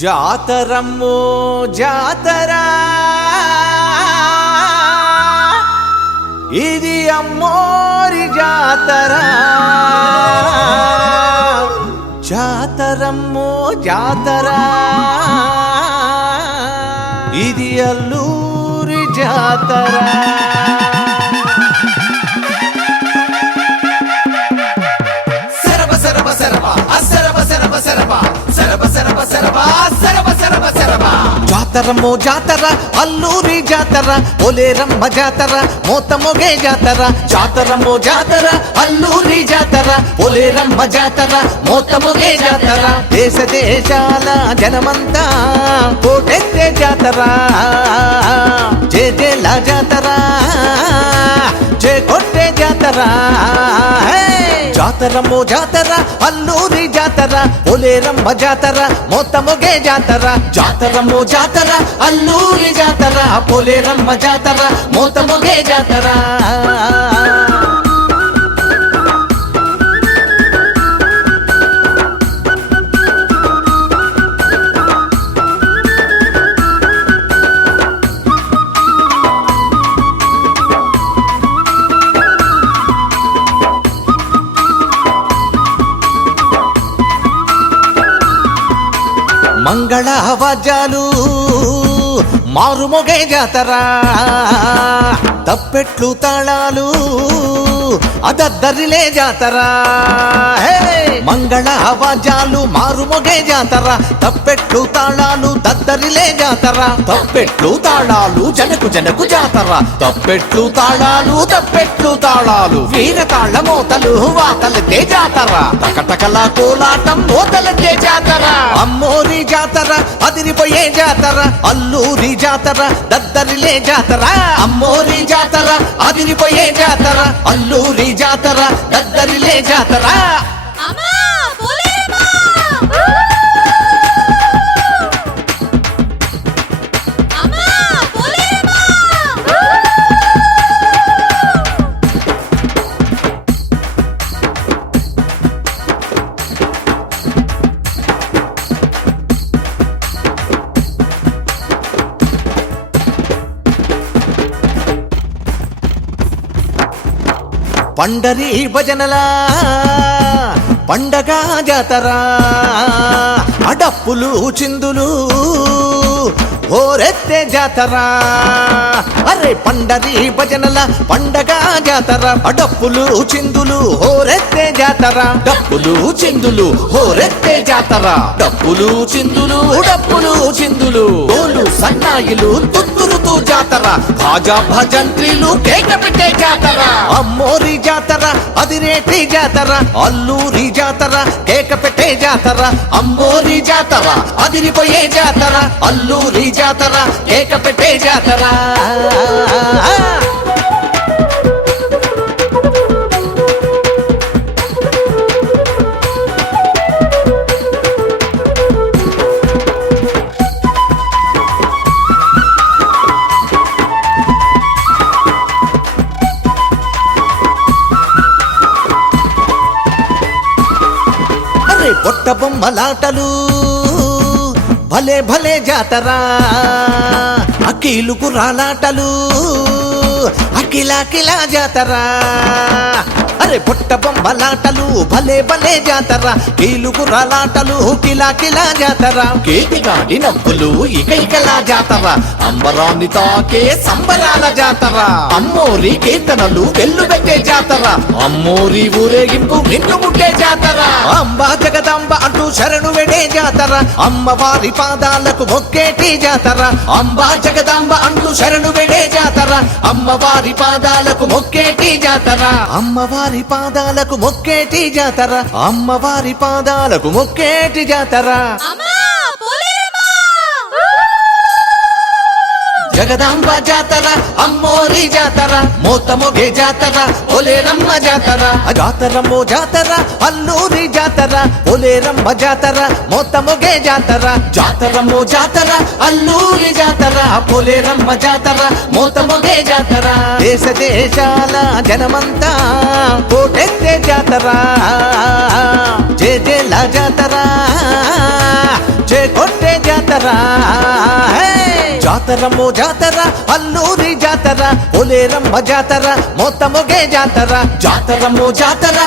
జాతరమ్మో జాతర ఇది అమ్మోరి జాతర జాతరమ్మో జాతర ఇది అల్లూరి జాతర జాతరమ్మో జాతర అల్లూరి జాతర పోలేరమ్మ జాతర మోతమొగే జాతర జాతరమ్మో జాతర అల్లూరి జాతర పోలేరమ్మ జాతర మోతమొగే జాతర దేశ దేశాల జనమంతా కోటెత్తే జాతర జయ జయల జాతర జయ కొట్టే జాతర జాతరమ్మో జాతర అల్లూరి జాతర పోలేరమ్మ జాతర మోతమొగే జాతర జాతరమ్మో జాతర అల్లూరి జాతర పోలేరమ్మ జాతర మోతమొగే జాతర మంగళ వాద్యాలు మారుమొగే జాతర తప్పెట్లు తాళాలు అదద్దరిలే జాతర మంగళ వాద్యాలు మారుమొగే జాతర తప్పెట్లు తాళాలు దద్దరిలే జాతర తప్పెట్లు తాళాలు జనకు జనకు జాతర తప్పెట్లు తాళాలు వీర తాళ మోతలు వాతలతే జాతర టకటకల కోలాటం మోతలతే జాతర అమ్మోరి జాతర అదిరిపోయే జాతర అల్లూరి జాతర దద్దరిలే జాతర అమ్మోరి జాతర అదిరిపోయే జాతర అల్లూరి జాతర దద్దరిలే జాతర పండరి భజనలా పండగ జాతర అడప్పులు చిందులు ఓరెత్తే జాతర అరే పండరి భజనల పండగ జాతర అడప్పులు చిందులు ఓరెత్తే జాతర డప్పులు చిందులు ఓరెత్తే జాతర డప్పులు చిందులు డోలు సన్నాయిలు తుత్తురుతూ జాతర భాజా భజంత్రీలు కేక పెట్టే జాతర అమ్మోరి జాతర అదిరేటి జాతర అల్లూరి జాతర కేక పెట్టే జాతర అమ్మోరి జాతర అదిరిపోయే జాతర అల్లూరి జాతర కేక పెట్టే జాతర పొట్ట బొమ్మలాటలు భలే భలే జాతర అకీలు గుర్రాలాటలు అకిలా జాతర అరే పొట్ట బొమ్మలాటలు భలే భలే జాతర కీలు గుర్రాలాటలు కిలా జాతర కేటిగాడి నవ్వులు ఇకలా జాతర అంబరాన్ని తాకే సంబరాల జాతర అమ్మోరి కీర్తనలు వెల్లు పెట్టే జాతర అమ్మోరి ఊరేగింపు నిన్ను ముట్టే జాతర అంబా జగదంబ అంటూ శరణు వెడే జాతర అమ్మవారి పాదాలకు మొక్కేటి జాతర అంబా జగదంబ అంటూ శరణు వెడే జాతర అమ్మవారి పాదాలకు మొక్కేటి జాతర అమ్మవారి పాదాలకు మొక్కేటి జాతర అమ్మవారి పాదాలకు మొక్కేటి జాతర జగదాంబ జాతర అమ్మోరి జాతర మోతమొగే జాతర పోలేరమ్మ జాతర జాతరమ్మో జాతర అల్లూరి జాతర పోలేరమ్మ జాతర మోతమొగే జాతర జాతరమ్మో జాతర అల్లూరి జాతర పోలేరమ్మ జాతర మోతమొగే జాతర దేశ దేశాల జనమంతా కోటెత్తే జాతర జయ జయల జాతర జయ కొట్టే జాతర జాతర హే! జాతరమ్మో జాతర అల్లూరి జాతర పోలేరమ్మ జాతర మొత్తముగే జాతర జాతరమ్మో జాతర